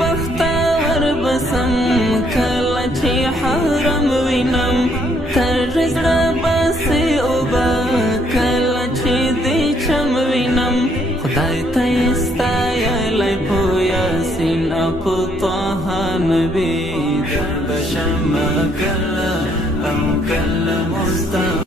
بختور بسم کله چې حرم وینم تر زړه باسي اوبه کله چې دې چم وینم خدای ته یې ستایلی په یاسین او په طه نبي بشم کله او کله مستقیم